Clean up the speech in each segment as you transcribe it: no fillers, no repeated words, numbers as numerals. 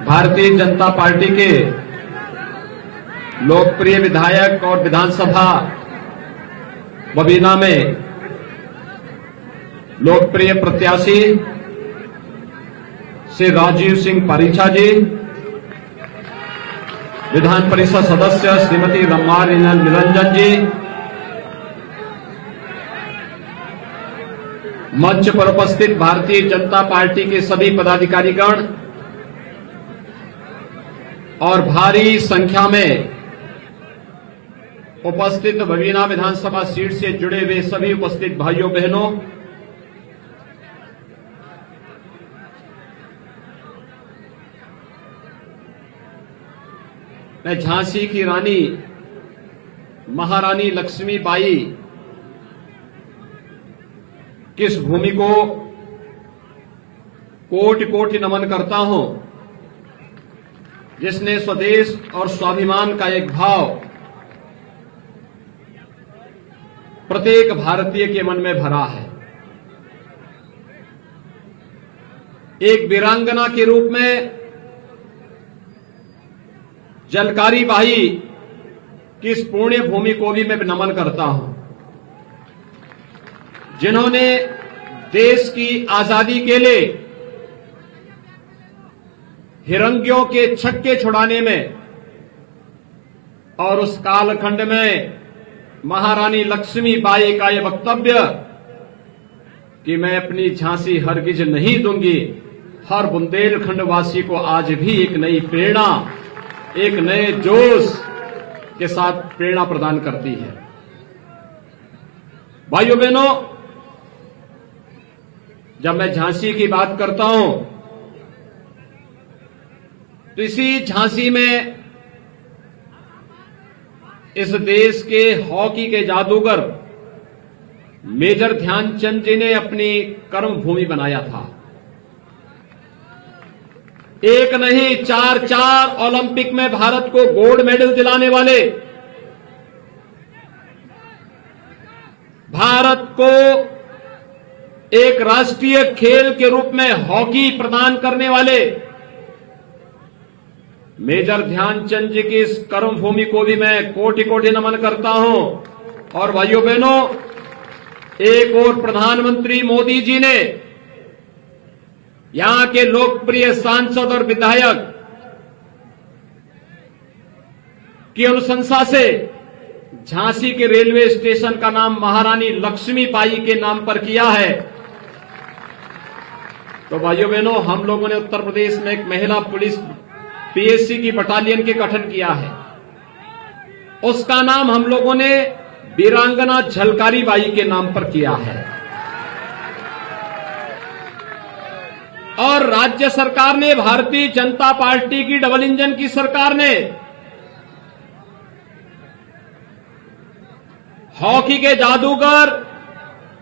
Bharatiya Janata party के लोकप्रिय विधायक और विधानसभा बबीना में लोकप्रिय प्रत्याशी श्री राजीव सिंह परीक्षा जी, विधान परिषद सदस्य श्रीमती रमा निरंजन जी, मंच पर उपस्थित भारतीय जनता पार्टी के सभी पदाधिकारीगण और भारी संख्या में उपस्थित बबीना विधानसभा सीट से जुड़े हुए सभी उपस्थित भाइयों बहनों, मैं झांसी की रानी महारानी लक्ष्मीबाई की इस भूमि को कोटि कोटि नमन करता हूं, जिसने स्वदेश और स्वाभिमान का एक भाव प्रत्येक भारतीय के मन में भरा है। एक वीरांगना के रूप में जलकारी बाई की इस पुण्य भूमि को भी मैं नमन करता हूं, जिन्होंने देश की आजादी के लिए हिरंगियों के छक्के छुड़ाने में और उस कालखंड में महारानी लक्ष्मीबाई का यह वक्तव्य कि मैं अपनी झांसी हरगिज नहीं दूंगी, हर बुंदेलखंड वासी को आज भी एक नई प्रेरणा, एक नए जोश के साथ प्रेरणा प्रदान करती है। भाइयों बहनों, जब मैं झांसी की बात करता हूं तो इसी झांसी में इस देश के हॉकी के जादूगर मेजर ध्यानचंद जी ने अपनी कर्म भूमि बनाया था। एक नहीं, चार ओलंपिक में भारत को गोल्ड मेडल दिलाने वाले, भारत को एक राष्ट्रीय खेल के रूप में हॉकी प्रदान करने वाले मेजर ध्यानचंद जी की इस कर्म भूमि को भी मैं कोटि कोटि नमन करता हूं। और भाइयों बहनों, एक और प्रधानमंत्री मोदी जी ने यहां के लोकप्रिय सांसद और विधायक की अनुशंसा से झांसी के रेलवे स्टेशन का नाम महारानी लक्ष्मीबाई के नाम पर किया है। तो भाइयों बहनों, हम लोगों ने उत्तर प्रदेश में एक महिला पुलिस पीएससी की बटालियन के गठन किया है, उसका नाम हम लोगों ने वीरांगना झलकारी बाई के नाम पर किया है। और राज्य सरकार ने, भारतीय जनता पार्टी की डबल इंजन की सरकार ने हॉकी के जादूगर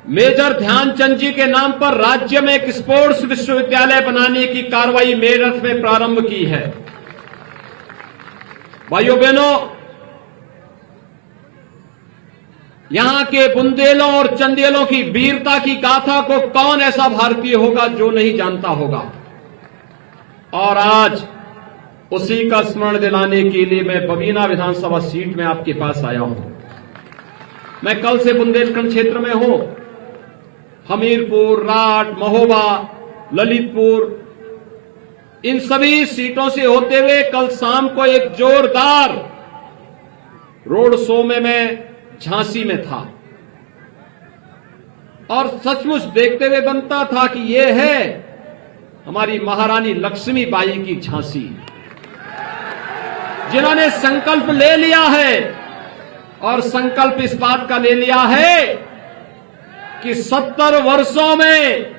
मेजर ध्यानचंद जी के नाम पर राज्य में एक स्पोर्ट्स विश्वविद्यालय बनाने की कार्रवाई मेरठ में प्रारंभ की है। भाइयों बहनों, यहां के बुंदेलों और चंदेलों की वीरता की गाथा को कौन ऐसा भारतीय होगा जो नहीं जानता होगा। और आज उसी का स्मरण दिलाने के लिए मैं बबीना विधानसभा सीट में आपके पास आया हूं। मैं कल से बुंदेलखंड क्षेत्र में हूं। हमीरपुर, राट, महोबा, ललितपुर, इन सभी सीटों से होते हुए कल शाम को एक जोरदार रोड शो में मैं झांसी में था। और सचमुच देखते हुए बनता था कि ये है हमारी महारानी लक्ष्मीबाई की झांसी, जिन्होंने संकल्प ले लिया है। और संकल्प इस बात का ले लिया है कि 70 वर्षों में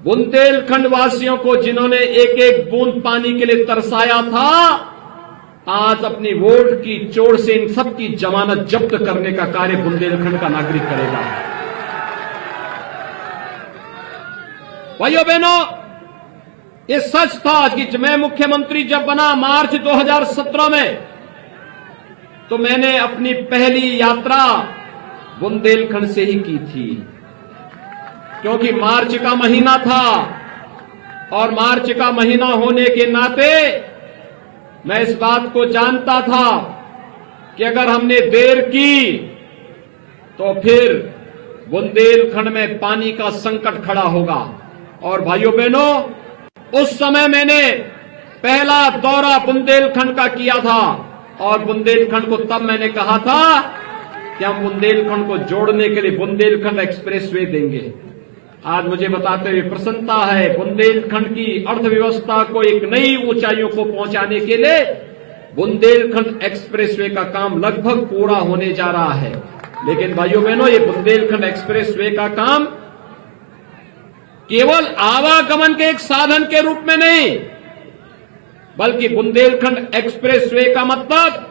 बुंदेलखंड वासियों को जिन्होंने एक एक बूंद पानी के लिए तरसाया था, आज अपनी वोट की चोट से इन सबकी जमानत जब्त करने का कार्य बुंदेलखंड का नागरिक करेगा। भाइयों बहनों, ये सच था कि मैं मुख्यमंत्री जब बना मार्च 2017 में, तो मैंने अपनी पहली यात्रा बुंदेलखंड से ही की थी, क्योंकि मार्च का महीना था और मार्च का महीना होने के नाते मैं इस बात को जानता था कि अगर हमने देर की तो फिर बुंदेलखंड में पानी का संकट खड़ा होगा। और भाइयों बहनों, उस समय मैंने पहला दौरा बुंदेलखंड का किया था और बुंदेलखंड को तब मैंने कहा था कि हम बुंदेलखंड को जोड़ने के लिए बुंदेलखंड एक्सप्रेसवे देंगे। आज मुझे बताते हुए प्रसन्नता है, बुंदेलखंड की अर्थव्यवस्था को एक नई ऊंचाइयों को पहुंचाने के लिए बुंदेलखंड एक्सप्रेसवे का काम लगभग पूरा होने जा रहा है। लेकिन भाइयों बहनों, ये बुंदेलखंड एक्सप्रेसवे का काम केवल आवागमन के एक साधन के रूप में नहीं, बल्कि बुंदेलखंड एक्सप्रेसवे का मतलब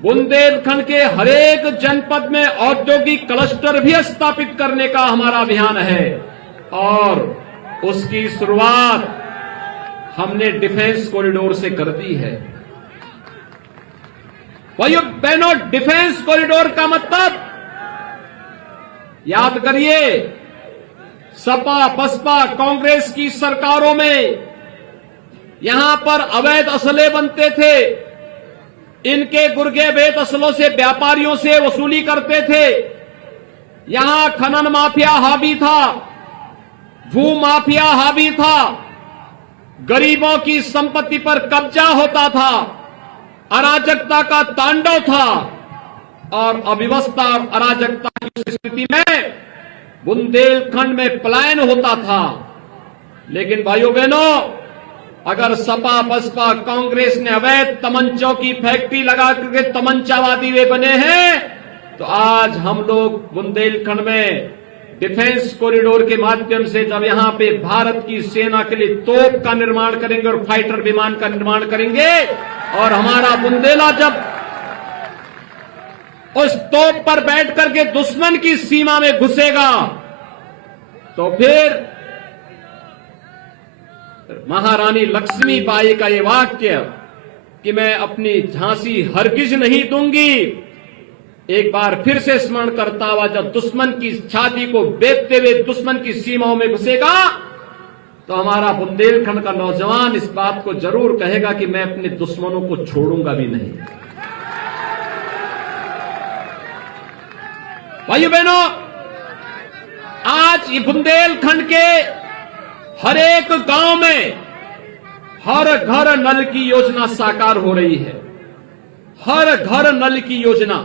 बुंदेलखंड के हरेक जनपद में औद्योगिक क्लस्टर भी स्थापित करने का हमारा अभियान है। और उसकी शुरुआत हमने डिफेंस कॉरिडोर से कर दी है। भाइयों बहनों, डिफेंस कॉरिडोर का मतलब याद करिए, सपा बसपा कांग्रेस की सरकारों में यहां पर अवैध असले बनते थे, इनके गुर्गे बेत असलों से व्यापारियों से वसूली करते थे। यहां खनन माफिया हावी था, भू माफिया हावी था, गरीबों की संपत्ति पर कब्जा होता था, अराजकता का तांडव था। और अव्यवस्था और अराजकता की स्थिति में बुंदेलखंड में पलायन होता था। लेकिन भाइयों बहनों, अगर सपा बसपा कांग्रेस ने अवैध तमंचों की फैक्ट्री लगा करके तमंचावादी वे बने हैं, तो आज हम लोग बुंदेलखंड में डिफेंस कॉरिडोर के माध्यम से जब यहां पे भारत की सेना के लिए तोप का निर्माण करेंगे और फाइटर विमान का निर्माण करेंगे, और हमारा बुंदेला जब उस तोप पर बैठ करके दुश्मन की सीमा में घुसेगा, तो फिर महारानी लक्ष्मीबाई का ये वाक्य कि मैं अपनी झांसी हरगिज नहीं दूंगी, एक बार फिर से स्मरण करता हुआ जब दुश्मन की छाती को बेचते हुए दुश्मन की सीमाओं में घुसेगा, तो हमारा बुंदेलखंड का नौजवान इस बात को जरूर कहेगा कि मैं अपने दुश्मनों को छोड़ूंगा भी नहीं। भाइयों बहनों, आज ये बुंदेलखंड के हर एक गांव में हर घर नल की योजना साकार हो रही है। हर घर नल की योजना।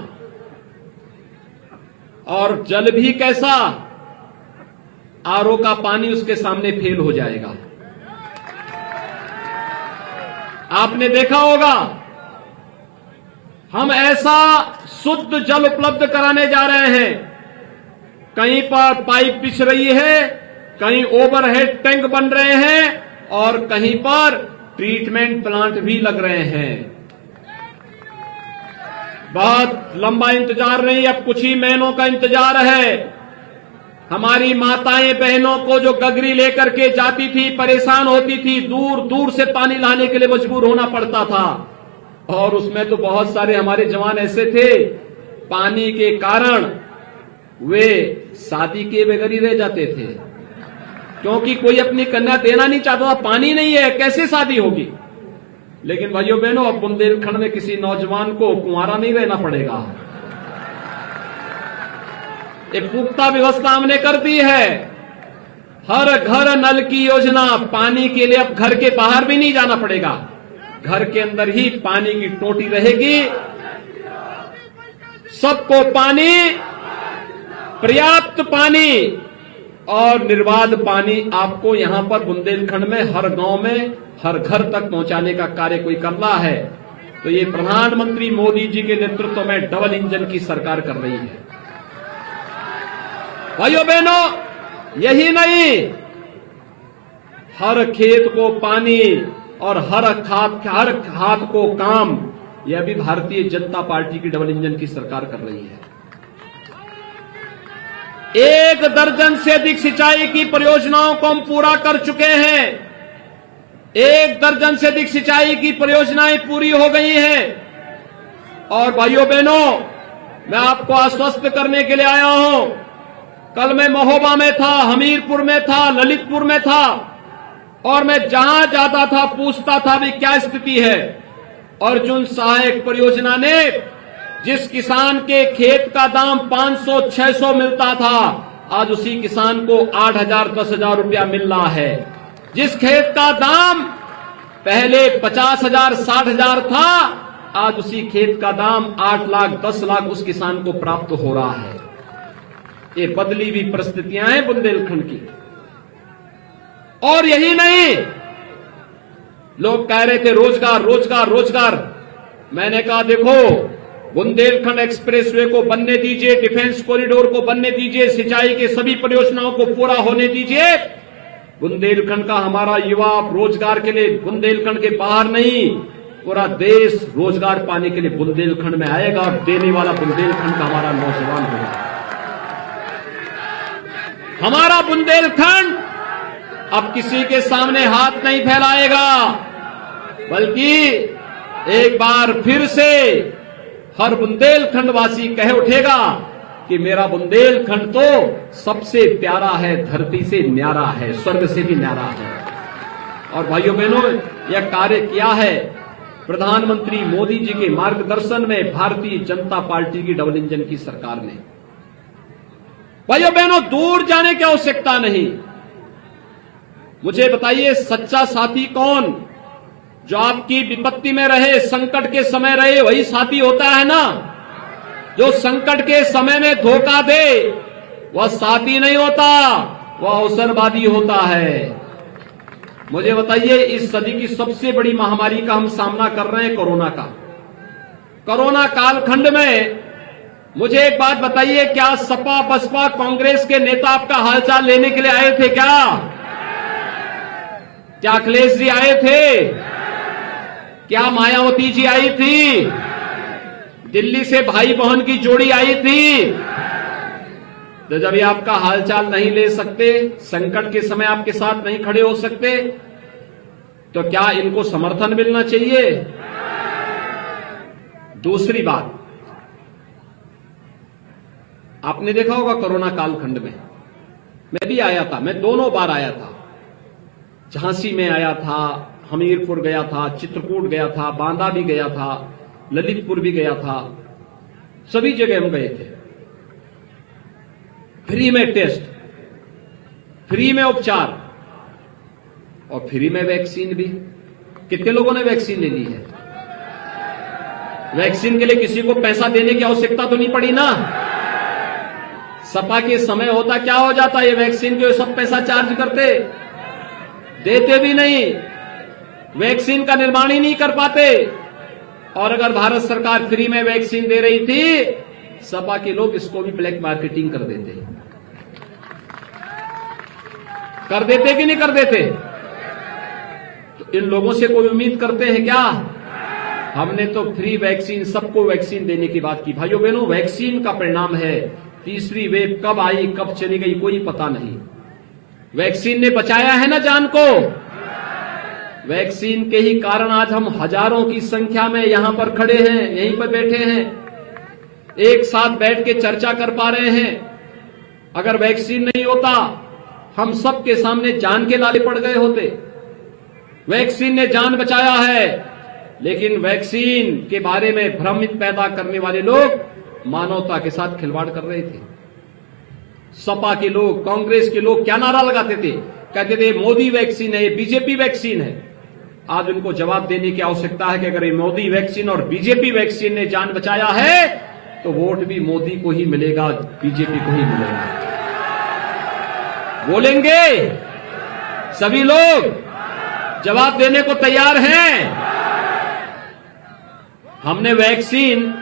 और जल भी कैसा, आरओ का पानी उसके सामने फेल हो जाएगा। आपने देखा होगा, हम ऐसा शुद्ध जल उपलब्ध कराने जा रहे हैं, कहीं पर पाइप बिछ रही है, कहीं ओवरहेड टैंक बन रहे हैं, और कहीं पर ट्रीटमेंट प्लांट भी लग रहे हैं। बहुत लंबा इंतजार नहीं, अब कुछ ही महीनों का इंतजार है। हमारी माताएं बहनों को जो गगरी लेकर के जाती थी, परेशान होती थी, दूर दूर से पानी लाने के लिए मजबूर होना पड़ता था। और उसमें तो बहुत सारे हमारे जवान ऐसे थे, पानी के कारण वे शादी के बगैर ही रह जाते थे, क्योंकि कोई अपनी कन्या देना नहीं चाहता था, पानी नहीं है, कैसे शादी होगी। लेकिन भाइयों बहनों, अब बुंदेलखंड में किसी नौजवान को कुंवारा नहीं रहना पड़ेगा। एक पुख्ता व्यवस्था हमने कर दी है। हर घर नल की योजना, पानी के लिए अब घर के बाहर भी नहीं जाना पड़ेगा, घर के अंदर ही पानी की टोटी रहेगी। सबको पानी, पर्याप्त पानी और निर्बाध पानी आपको यहां पर बुंदेलखंड में हर गांव में हर घर तक पहुंचाने का कार्य कोई कर रहा है। तो ये प्रधानमंत्री मोदी जी के नेतृत्व में डबल इंजन की सरकार कर रही है। भाइयों बहनों, यही नहीं, हर खेत को पानी और हर खाद को काम, यह भी भारतीय जनता पार्टी की डबल इंजन की सरकार कर रही है। 1 दर्जन से अधिक सिंचाई की परियोजनाओं को हम पूरा कर चुके हैं। 1 दर्जन से अधिक सिंचाई की परियोजनाएं पूरी हो गई हैं। और भाइयों बहनों, मैं आपको आश्वस्त करने के लिए आया हूं। कल मैं महोबा में था, हमीरपुर में था, ललितपुर में था, और मैं जहां जाता था पूछता था भी क्या स्थिति है। अर्जुन सहायक परियोजना ने जिस किसान के खेत का दाम 500-600 मिलता था, आज उसी किसान को 8,000 10,000 रुपया मिल रहा है। जिस खेत का दाम पहले 50,000 60,000 था, आज उसी खेत का दाम 8 लाख 10 लाख उस किसान को प्राप्त हो रहा है। ये बदली हुई परिस्थितियां हैं बुंदेलखंड की। और यही नहीं, लोग कह रहे थे रोजगार रोजगार रोजगार। मैंने कहा देखो, बुंदेलखंड एक्सप्रेसवे को बनने दीजिए, डिफेंस कॉरिडोर को बनने दीजिए, सिंचाई के सभी परियोजनाओं को पूरा होने दीजिए। बुंदेलखंड का हमारा युवा रोजगार के लिए बुंदेलखंड के बाहर नहीं, पूरा देश रोजगार पाने के लिए बुंदेलखंड में आएगा और देने वाला बुंदेलखंड का हमारा नौजवान होगा। हमारा बुंदेलखंड अब किसी के सामने हाथ नहीं फैलाएगा, बल्कि एक बार फिर से हर बुंदेलखंड वासी कह उठेगा कि मेरा बुंदेलखंड तो सबसे प्यारा है, धरती से न्यारा है, स्वर्ग से भी न्यारा है। और भाइयों बहनों, यह कार्य किया है प्रधानमंत्री मोदी जी के मार्गदर्शन में भारतीय जनता पार्टी की डबल इंजन की सरकार ने। भाइयों बहनों, दूर जाने की आवश्यकता नहीं। मुझे बताइए, सच्चा साथी कौन? जो आपकी विपत्ति में रहे, संकट के समय रहे, वही साथी होता है ना। जो संकट के समय में धोखा दे वह साथी नहीं होता, वह अवसरवादी होता है। मुझे बताइए, इस सदी की सबसे बड़ी महामारी का हम सामना कर रहे हैं, कोरोना का। कोरोना कालखंड में मुझे एक बात बताइए, क्या सपा बसपा कांग्रेस के नेता आपका हालचाल लेने के लिए आए थे? क्या अखिलेश जी आए थे? क्या मायावती जी आई थी? दिल्ली से भाई बहन की जोड़ी आई थी? तो जब ये आपका हालचाल नहीं ले सकते, संकट के समय आपके साथ नहीं खड़े हो सकते, तो क्या इनको समर्थन मिलना चाहिए? दूसरी बात, आपने देखा होगा कोरोना कालखंड में मैं भी आया था, मैं दोनों बार आया था। झांसी में आया था, हमीरपुर गया था, चित्रकूट गया था, बांदा भी गया था, ललितपुर भी गया था, सभी जगह हम गए थे। फ्री में टेस्ट, फ्री में उपचार और फ्री में वैक्सीन भी। कितने लोगों ने वैक्सीन ले ली है? वैक्सीन के लिए किसी को पैसा देने की आवश्यकता तो नहीं पड़ी ना। सपा के समय होता क्या हो जाता, ये वैक्सीन के सब पैसा चार्ज करते, देते भी नहीं, वैक्सीन का निर्माण ही नहीं कर पाते। और अगर भारत सरकार फ्री में वैक्सीन दे रही थी, सपा के लोग इसको भी ब्लैक मार्केटिंग कर देते कि नहीं कर देते? तो इन लोगों से कोई उम्मीद करते हैं क्या? हमने तो फ्री वैक्सीन, सबको वैक्सीन देने की बात की। भाइयों बहनों, वैक्सीन का परिणाम है तीसरी वेव कब आई कब चली गई कोई पता नहीं। वैक्सीन ने बचाया है ना जान को। वैक्सीन के ही कारण आज हम हजारों की संख्या में यहां पर खड़े हैं, यहीं पर बैठे हैं, एक साथ बैठ के चर्चा कर पा रहे हैं। अगर वैक्सीन नहीं होता, हम सबके सामने जान के लाले पड़ गए होते। वैक्सीन ने जान बचाया है, लेकिन वैक्सीन के बारे में भ्रमित पैदा करने वाले लोग मानवता के साथ खिलवाड़ कर रहे थे। सपा के लोग, कांग्रेस के लोग क्या नारा लगाते थे? कहते थे मोदी वैक्सीन है, ये बीजेपी वैक्सीन है। आज उनको जवाब देने की आवश्यकता है कि अगर ये मोदी वैक्सीन और बीजेपी वैक्सीन ने जान बचाया है, तो वोट भी मोदी को ही मिलेगा, बीजेपी को ही मिलेगा। बोलेंगे सभी लोग, जवाब देने को तैयार हैं। हमने वैक्सीन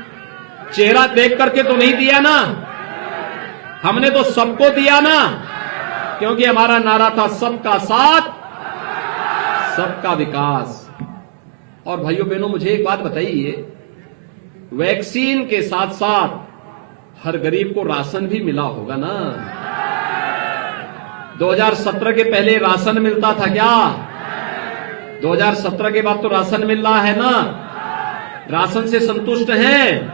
चेहरा देख करके तो नहीं दिया ना, हमने तो सबको दिया ना, क्योंकि हमारा नारा था सबका साथ सबका विकास। और भाइयों बहनों, मुझे एक बात बताइए, वैक्सीन के साथ साथ हर गरीब को राशन भी मिला होगा ना। 2017 के पहले राशन मिलता था क्या? 2017 के बाद तो राशन मिल रहा है ना। राशन से संतुष्ट हैं?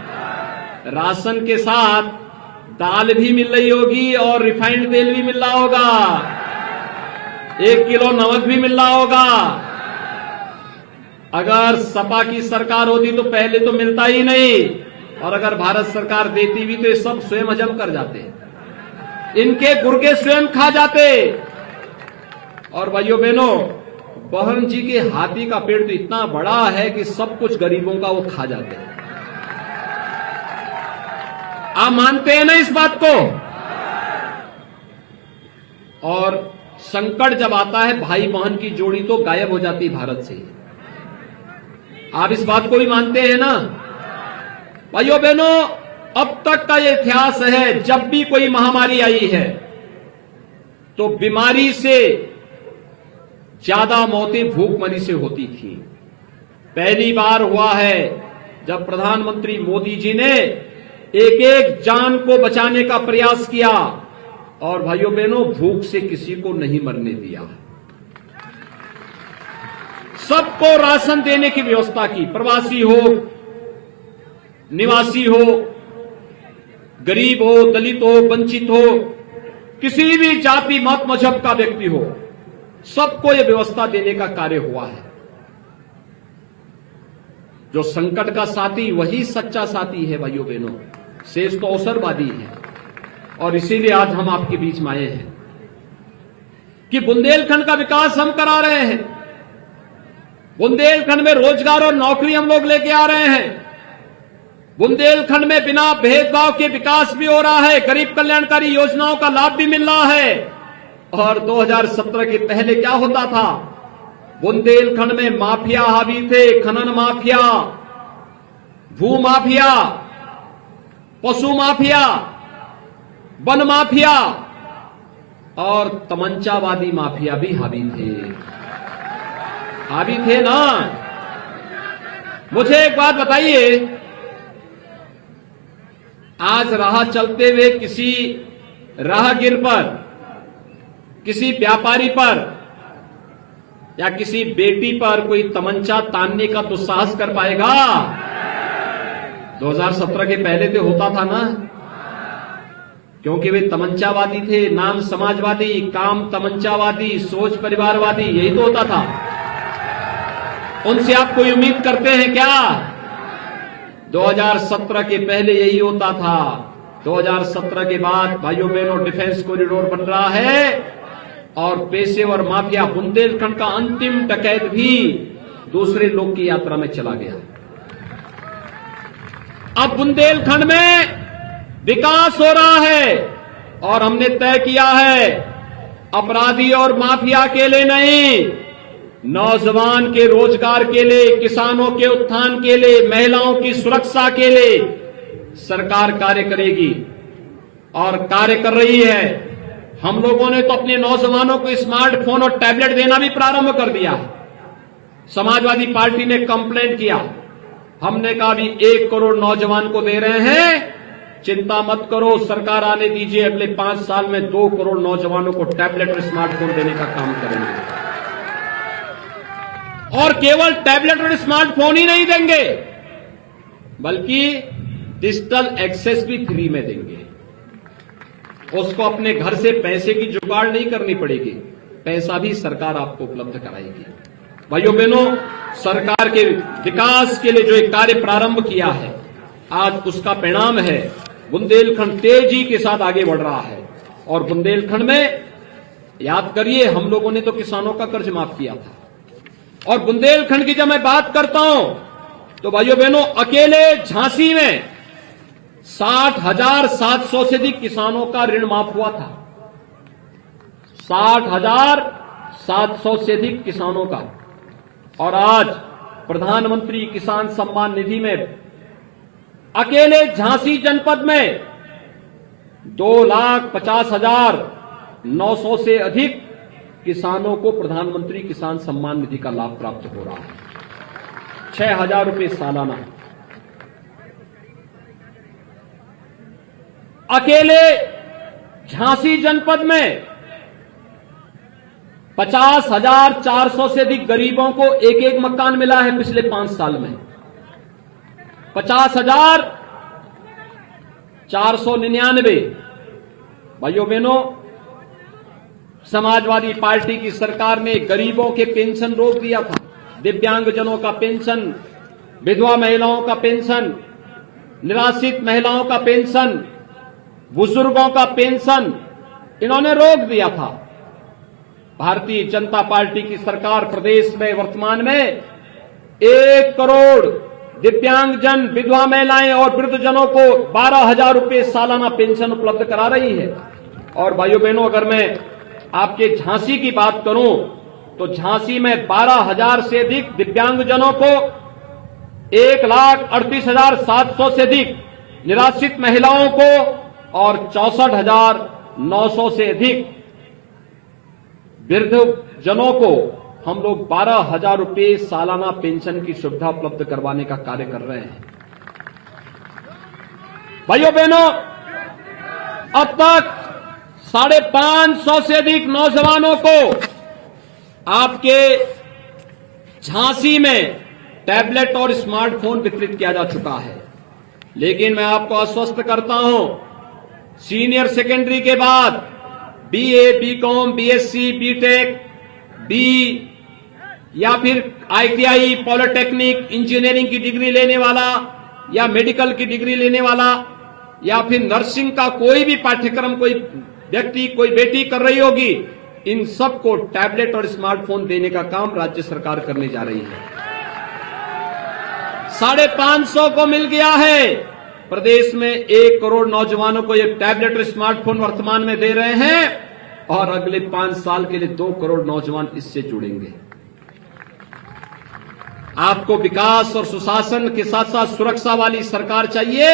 राशन के साथ दाल भी मिल रही होगी और रिफाइंड तेल भी मिल रहा होगा। 1 किलो नमक भी मिल रहा होगा। अगर सपा की सरकार होती तो पहले तो मिलता ही नहीं, और अगर भारत सरकार देती भी तो ये सब स्वयं हजम कर जाते, इनके गुर्गे स्वयं खा जाते। और भाइयों बहनों, बहन जी के हाथी का पेट तो इतना बड़ा है कि सब कुछ गरीबों का वो खा जाते हैं। आप मानते हैं ना इस बात को? और संकट जब आता है भाई बहन की जोड़ी तो गायब हो जाती है भारत से। आप इस बात को भी मानते हैं ना? भाइयों बहनों, अब तक का ये इतिहास है, जब भी कोई महामारी आई है तो बीमारी से ज्यादा मौतें भूखमरी से होती थी। पहली बार हुआ है जब प्रधानमंत्री मोदी जी ने एक एक जान को बचाने का प्रयास किया, और भाइयों बहनों, भूख से किसी को नहीं मरने दिया। सबको राशन देने की व्यवस्था की, प्रवासी हो, निवासी हो, गरीब हो, दलित हो, वंचित हो, किसी भी जाति मत मजहब का व्यक्ति हो, सबको यह व्यवस्था देने का कार्य हुआ है। जो संकट का साथी वही सच्चा साथी है भाइयों बहनों, शेष तो अवसरवादी है। और इसीलिए आज हम आपके बीच में आए हैं कि बुंदेलखंड का विकास हम करा रहे हैं। बुंदेलखंड में रोजगार और नौकरी हम लोग लेके आ रहे हैं। बुंदेलखंड में बिना भेदभाव के विकास भी हो रहा है, गरीब कल्याणकारी योजनाओं का लाभ भी मिल रहा है। और 2017 के पहले क्या होता था? बुंदेलखंड में माफिया हावी थे, खनन माफिया, भू माफिया, पशु माफिया, वन माफिया और तमंचावादी माफिया भी हावी थे ना। मुझे एक बात बताइए, आज राह चलते हुए किसी राहगीर पर, किसी व्यापारी पर या किसी बेटी पर कोई तमंचा तानने का दुस्साहस कर पाएगा? 2017 के पहले तो होता था ना, क्योंकि वे तमंचावादी थे, नाम समाजवादी, काम तमंचावादी, सोच परिवारवादी, यही तो होता था। उनसे आप कोई उम्मीद करते हैं क्या? 2017 के पहले यही होता था। 2017 के बाद भाइयों बहनों डिफेंस कॉरिडोर बन रहा है, और पेशेवर माफिया बुंदेलखंड का अंतिम डकैत भी दूसरे लोग की यात्रा में चला गया। अब बुंदेलखंड में विकास हो रहा है, और हमने तय किया है अपराधी और माफिया के लिए नहीं, नौजवान के रोजगार के लिए, किसानों के उत्थान के लिए, महिलाओं की सुरक्षा के लिए सरकार कार्य करेगी और कार्य कर रही है। हम लोगों ने तो अपने नौजवानों को स्मार्टफोन और टैबलेट देना भी प्रारंभ कर दिया। समाजवादी पार्टी ने कंप्लेंट किया, हमने कहा भी 1 करोड़ नौजवान को दे रहे हैं, चिंता मत करो, सरकार आने दीजिए, अगले 5 साल में 2 करोड़ नौजवानों को टैबलेट और स्मार्टफोन देने का काम करेंगे। और केवल टैबलेट और स्मार्टफोन ही नहीं देंगे, बल्कि डिजिटल एक्सेस भी फ्री में देंगे। उसको अपने घर से पैसे की जुगाड़ नहीं करनी पड़ेगी, पैसा भी सरकार आपको उपलब्ध कराएगी। भाइयों बहनों, सरकार के विकास के लिए जो एक कार्य प्रारंभ किया है, आज उसका परिणाम है बुंदेलखंड तेजी के साथ आगे बढ़ रहा है। और बुंदेलखंड में याद करिए, हम लोगों ने तो किसानों का कर्ज माफ किया था। और बुंदेलखंड की जब मैं बात करता हूं तो भाइयों बहनों, अकेले झांसी में 60,700 से अधिक किसानों का ऋण माफ हुआ था। 60,700 से अधिक किसानों का। और आज प्रधानमंत्री किसान सम्मान निधि में अकेले झांसी जनपद में 2,50,900 से अधिक किसानों को प्रधानमंत्री किसान सम्मान निधि का लाभ प्राप्त हो रहा है। 6,000 रुपए सालाना। अकेले झांसी जनपद में 50,400 से अधिक गरीबों को एक एक मकान मिला है पिछले 5 साल में। 50,499। भाइयों बहनों, समाजवादी पार्टी की सरकार ने गरीबों के पेंशन रोक दिया था, दिव्यांगजनों का पेंशन, विधवा महिलाओं का पेंशन, निराश्रित महिलाओं का पेंशन, बुजुर्गों का पेंशन इन्होंने रोक दिया था। भारतीय जनता पार्टी की सरकार प्रदेश में वर्तमान में 1 करोड़ दिव्यांगजन, विधवा महिलाएं और वृद्धजनों को 12,000 रुपये सालाना पेंशन उपलब्ध करा रही है। और भाइयों बहनों, अगर मैं आपके झांसी की बात करूं तो झांसी में 12,000 से अधिक दिव्यांगजनों को, 1,38,700 से अधिक निराश्रित महिलाओं को और 64,900 से अधिक वृद्धजनों को हम लोग 12,000 रुपये सालाना पेंशन की सुविधा उपलब्ध करवाने का कार्य कर रहे हैं। भाइयों बहनों, अब तक 550 से अधिक नौजवानों को आपके झांसी में टैबलेट और स्मार्टफोन वितरित किया जा चुका है। लेकिन मैं आपको आश्वस्त करता हूं, सीनियर सेकेंडरी के बाद BA, BCom, BSc, BTech, B या फिर आईटीआई, पॉलिटेक्निक, इंजीनियरिंग की डिग्री लेने वाला या मेडिकल की डिग्री लेने वाला या फिर नर्सिंग का कोई भी पाठ्यक्रम कोई व्यक्ति, कोई बेटी कर रही होगी, इन सबको टैबलेट और स्मार्टफोन देने का काम राज्य सरकार करने जा रही है। 550 को मिल गया है। प्रदेश में 1 करोड़ नौजवानों को ये टैबलेट और स्मार्टफोन वर्तमान में दे रहे हैं और अगले 5 साल के लिए 2 करोड़ नौजवान इससे जुड़ेंगे। आपको विकास और सुशासन के साथ साथ सुरक्षा वाली सरकार चाहिए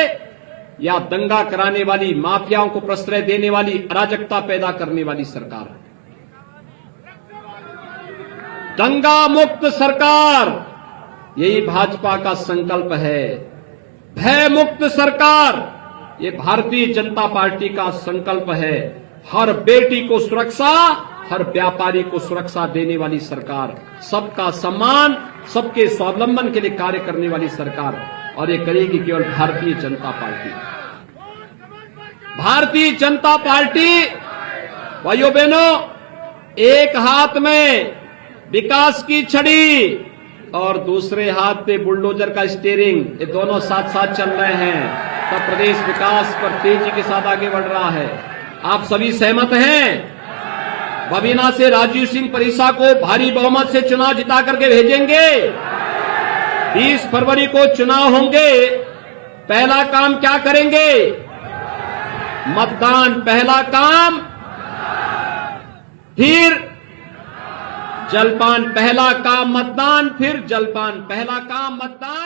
या दंगा कराने वाली, माफियाओं को प्रश्रय देने वाली, अराजकता पैदा करने वाली सरकार? दंगा मुक्त सरकार, यही भाजपा का संकल्प है। भय मुक्त सरकार, ये भारतीय जनता पार्टी का संकल्प है। हर बेटी को सुरक्षा, हर व्यापारी को सुरक्षा देने वाली सरकार, सबका सम्मान, सबके स्वावलंबन के लिए कार्य करने वाली सरकार, और ये करेगी केवल भारतीय जनता पार्टी। भारतीय जनता पार्टी, भाइयों बहनों, एक हाथ में विकास की छड़ी और दूसरे हाथ पे बुलडोजर का स्टीयरिंग, ये दोनों साथ साथ चल रहे हैं, तब प्रदेश विकास पर तेजी के साथ आगे बढ़ रहा है। आप सभी सहमत हैं? बबीना से राजीव सिंह परिसा को भारी बहुमत से चुनाव जिता करके भेजेंगे। 20 फरवरी को चुनाव होंगे। पहला काम क्या करेंगे? मतदान पहला काम, फिर जलपान। पहला काम मतदान, फिर जलपान। पहला काम मतदान।